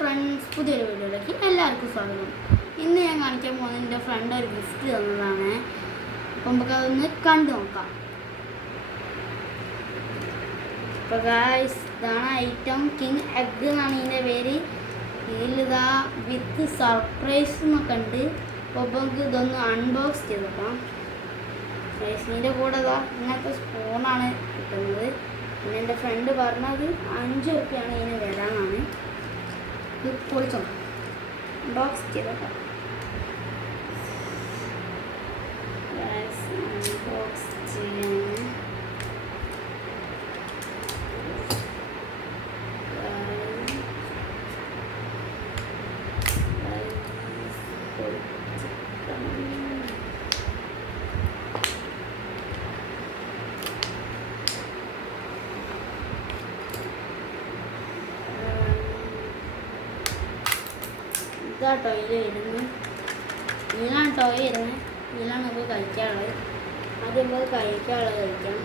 Friends, പുതിയൊരു വീഡിയോയിലേക്ക് എല്ലാവർക്കും സ്വാഗതം. ഇന്ന് ഞാൻ കാണിക്കാൻ പോകുന്നത് എൻ്റെ ഫ്രണ്ട് ഒരു ഗിഫ്റ്റ് തന്നതാണ്. അപ്പം നമുക്ക് അതൊന്ന് കണ്ടു നോക്കാം. അപ്പോൾ ഗായ്സ്, ഇതാണ് ഐറ്റം. കിങ് എഗ് എന്നാണ് ഇതിൻ്റെ പേര്. ഇതിലിതാ വിത്ത് സർപ്രൈസ് എന്നൊക്കെ ഉണ്ട്. അപ്പോൾ നമുക്ക് ഇതൊന്ന് അൺബോക്സ് ചെയ്ത് നോക്കാം. ഇതിൻ്റെ കൂടെ ഇതാ ഇങ്ങനത്തെ സ്പൂണാണ് കിട്ടുന്നത്. പിന്നെ എൻ്റെ ഫ്രണ്ട് പറഞ്ഞത് 5 രൂപയാണ് ഇതിന് വരാനാണ്. ഇത് പൊളിച്ചോ ബോക്സ് ചെയ്തോക്കാം. ബോക്സ് ചെയ്യാൻ ഇതാട്ടോ ഇതിൽ ഇരുന്ന് ഇതിലാണ് ടോയ് ഇരുന്ന് ഇതിലാണ് നമുക്ക് കഴിക്കാനുള്ളത്. ആദ്യം നമുക്ക് കഴിക്കാനുള്ളത് കഴിക്കാം.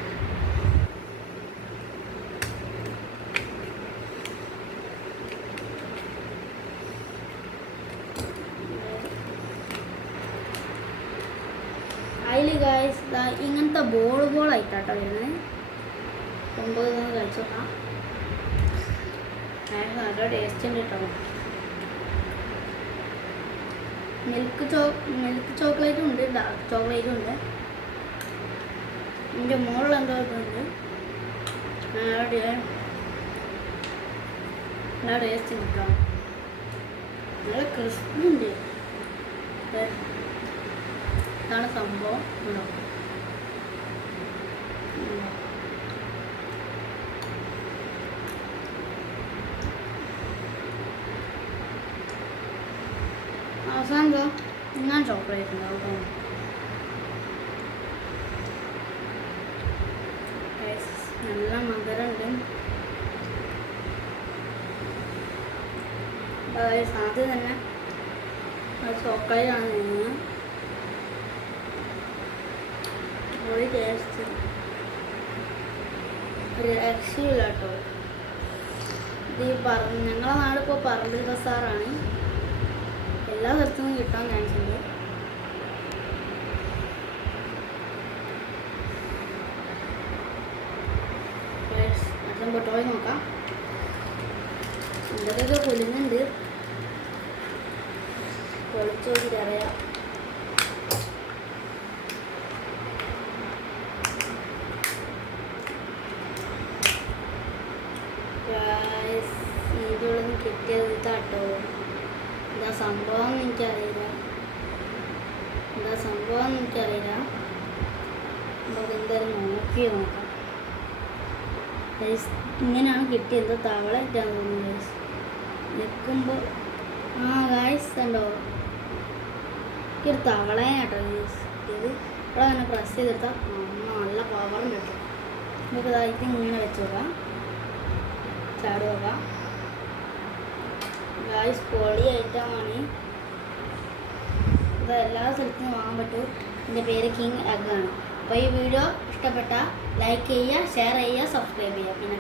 അതിൽ ഗായ്സ് ഇങ്ങനത്തെ ബോളായിട്ടാട്ടോ വരുന്നത്. മുമ്പ് കഴിച്ചു നോക്കാം. നല്ല ടേസ്റ്റ് ഉണ്ട് കേട്ടോ. മിൽക്ക് ചോക്ലേറ്റും ഉണ്ട്, ഡാർക്ക് ചോക്ലേറ്റും ഉണ്ട്. എൻ്റെ മുകളിൽ എന്തോ ഇതുണ്ട്. നല്ല ടേസ്റ്റ് കിട്ടാം. നല്ല ക്രിസ്പി ഉണ്ട്. ഇതാണ് സംഭവം. ഉണ്ടോ അവസാനം ഞാൻ ചോക്ലേറ്റ് ഉണ്ടാവും കേട്ടോ. നല്ല മധുരമുണ്ട്. ആദ്യം തന്നെ ചോക്ലേറ്റാണ് നിന്ന് ഒരു ടേസ്റ്റ് ഒരു രക്ഷയില്ല കേട്ടോ. ഇത് ഞങ്ങളെ നാടിപ്പോൾ പറമ്പിൽ ബസാറാണ്. എല്ലാ സ്ഥലത്തും കിട്ടാൻ ചാൻസ് ഉണ്ട്. അച്ഛൻ പൊട്ടോയി നോക്കാം. എന്തൊക്കെ പൊലിഞ്ഞുണ്ട്. പൊളിച്ചു നോക്കിയിട്ട് അറിയാം. ഇതിൻ്റെ ഉള്ളിൽ നിന്ന് കിട്ടിയത് ഇതാട്ടോ. എന്താ സംഭവം എനിക്കറിയില്ല. നമുക്ക് എന്തായാലും നോക്കി നോക്കാം. ഇങ്ങനെയാണ് കിട്ടിയത്. തവളായിട്ടാണ് തോന്നുന്നത്. നിൽക്കുമ്പോൾ ഗായ്സ് കണ്ടോ, എനിക്കൊരു തവളയാട്ടോ ഇത്. ഇവിടെ തന്നെ പ്രസ് ചെയ്തെടുത്താൽ നല്ല പവറും കിട്ടും. നമുക്ക് ഇതായിട്ട് ഇങ്ങനെ വെച്ച് നോക്കാം. ചാട് നോക്കാം. ഗായ്സ്, പൊളി ഐറ്റമാണ്. ഇത് എല്ലാ സ്ഥലത്തും വാങ്ങാൻ പറ്റും. എൻ്റെ പേര് കിങ് എഗ് ആണ്. അപ്പോൾ ഈ വീഡിയോ ഇഷ്ടപ്പെട്ടാൽ ലൈക്ക് ചെയ്യുക, ഷെയർ ചെയ്യുക, സബ്സ്ക്രൈബ് ചെയ്യുക. പിന്നെ